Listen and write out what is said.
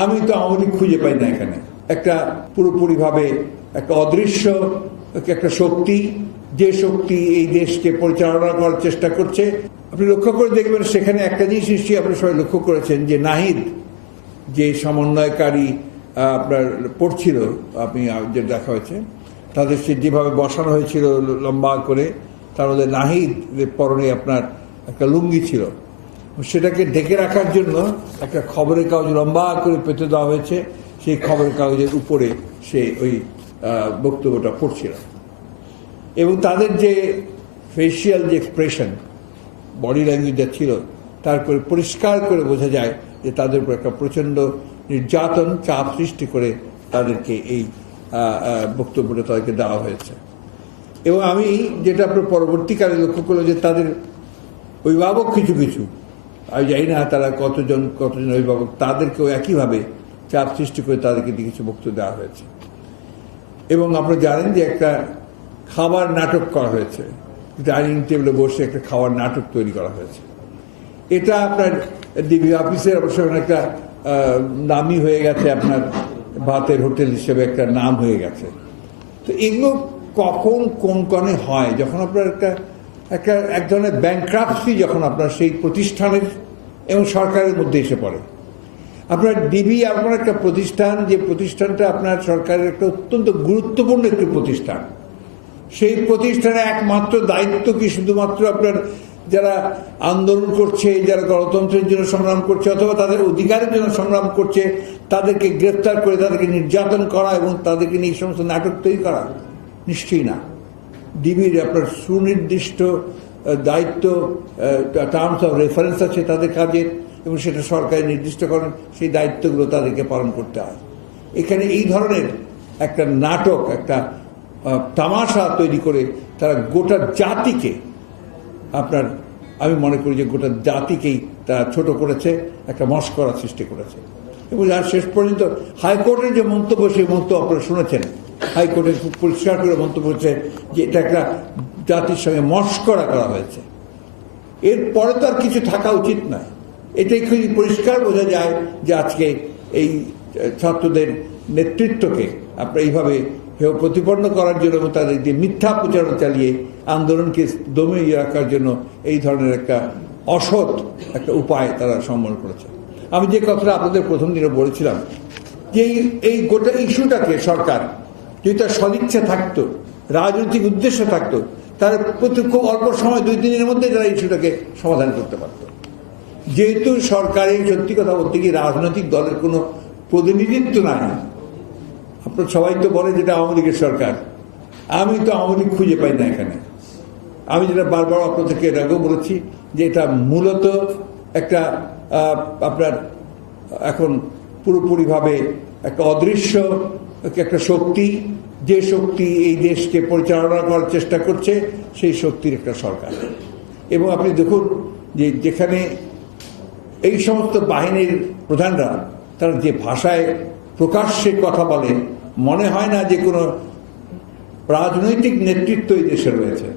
আমি তো আওয়ামী লীগ খুঁজে পাই না এখানে। একটা পুরোপুরিভাবে একটা অদৃশ্য একটা শক্তি, যে শক্তি এই দেশকে পরিচালনা করার চেষ্টা করছে। আপনি লক্ষ্য করে দেখবেন সেখানে একটা জিনিস নিশ্চয়ই আপনি সবাই লক্ষ্য করেছেন যে নাহিদ যে সমন্বয়কারী আপনার পড়ছিল, আপনি যে দেখা হয়েছে তাদের সে যেভাবে বসানো হয়েছিল লম্বা করে, তার মধ্যে নাহিদ পরনে আপনার একটা লুঙ্গি ছিল, সেটাকে ঢেকে রাখার জন্য একটা খবরের কাগজ লম্বা করে পেতে দেওয়া হয়েছে। সেই খবরের কাগজের উপরে সে ওই বক্তব্যটা পড়ছিল এবং তাদের যে ফেসিয়াল যে এক্সপ্রেশন, বডি ল্যাঙ্গুয়েজ যা ছিল, তারপরে পরিষ্কার করে বোঝা যায় যে তাদের উপর একটা প্রচণ্ড নির্যাতন, চাপ সৃষ্টি করে তাদেরকে এই বক্তব্যটা তাদেরকে দেওয়া হয়েছে। এবং আমি যেটা আপনার পরবর্তীকালে লক্ষ্য করলো যে তাদের অভিভাবক কিছু আমি জানি না তারা কতজন অভিভাবক, তাদেরকেও একইভাবে চাপ সৃষ্টি করে তাদেরকে কিছু বক্তব্য দেওয়া হয়েছে। এবং আপনারা জানেন যে একটা খাবার নাটক করা হয়েছে, ডাইনিং টেবিলে বসে একটা খাওয়ার নাটক তৈরি করা হয়েছে। এটা আপনার ডিবি অফিসের অবশ্য একটা নামই হয়ে গেছে, আপনার ভাতের হোটেল হিসেবে একটা নাম হয়ে গেছে। তো এগুলো কখন কোন কনে হয়, যখন আপনার এক ধরনের ব্যাংক্রাপসি যখন আপনার সেই প্রতিষ্ঠানের এবং সরকারের মধ্যে এসে পড়ে। আপনার ডিবি আপনার একটা প্রতিষ্ঠান, যে প্রতিষ্ঠানটা আপনার সরকারের একটা অত্যন্ত গুরুত্বপূর্ণ একটি প্রতিষ্ঠান। সেই প্রতিষ্ঠানে একমাত্র দায়িত্ব কি শুধুমাত্র আপনার যারা আন্দোলন করছে, যারা গণতন্ত্রের জন্য সংগ্রাম করছে অথবা তাদের অধিকারের জন্য সংগ্রাম করছে, তাদেরকে গ্রেফতার করে তাদেরকে নির্যাতন করা এবং তাদেরকে নিয়ে এই সমস্ত নাটক তৈরি করা? নিশ্চয়ই না। ডিবির আপনার সুনির্দিষ্ট দায়িত্ব, টার্মস অফ রেফারেন্স আছে তাদের কাজের, এবং সেটা সরকারের নির্দিষ্ট করেন, সেই দায়িত্বগুলো তাদেরকে পালন করতে হয়। এখানে এই ধরনের একটা নাটক, একটা তামাশা তৈরি করে তারা গোটা জাতিকে আপনার, আমি মনে করি যে গোটা জাতিকেই তারা ছোট করেছে, একটা মস্করা সৃষ্টি করেছে। এবং আর শেষ পর্যন্ত হাইকোর্টের যে মন্তব্য, সেই মন্তব্য আপনারা শুনেছেন। হাইকোর্টে খুব পরিষ্কার করে মন্তব্য হচ্ছে যে এটা একটা জাতির সঙ্গে মস্করা করা হয়েছে। এরপরে তো আর কিছু থাকা উচিত নয়। এটাই খুবই পরিষ্কার বোঝা যায় যে আজকে এই ছাত্রদের নেতৃত্বকে আপনার এইভাবে হেয় প্রতিপন্ন করার জন্য এবং তাদের যে মিথ্যা প্রচারণা চালিয়ে আন্দোলনকে দমিয়ে রাখার জন্য এই ধরনের একটা অসৎ একটা উপায় তারা সম্বল করেছে। আমি যে কথাটা আপনাদের প্রথম দিনে বলেছিলাম যে এই গোটা ইস্যুটাকে সরকার যদি তার সদিচ্ছা থাকতো, রাজনৈতিক উদ্দেশ্য থাকতো, তার প্রতি খুব অল্প সময় 2 দিনের মধ্যে তারা ইস্যুটাকে সমাধান করতে পারত। যেহেতু সরকারের সত্যি কথা বলতে গিয়ে রাজনৈতিক দলের কোনো প্রতিনিধিত্ব নাই। আপনার সবাই তো বলে যেটা আওয়ামী লীগের সরকার। আমি তো আওয়ামী লীগ খুঁজে পাই না এখানে। আমি যেটা বারবার আপনাদেরকে এর আগেও বলেছি যে এটা মূলত একটা আপনার এখন পুরোপুরিভাবে একটা অদৃশ্য একটা শক্তি, যে শক্তি এই দেশকে পরিচালনা করার চেষ্টা করছে, সেই শক্তির একটা সরকার। এবং আপনি দেখুন যে যেখানে এই সমস্ত বাহিনীর প্রধানরা তারা যে ভাষায় প্রকাশ্যে কথা বলে, মনে হয় না যে কোনো রাজনৈতিক নেতৃত্ব এই দেশে রয়েছে।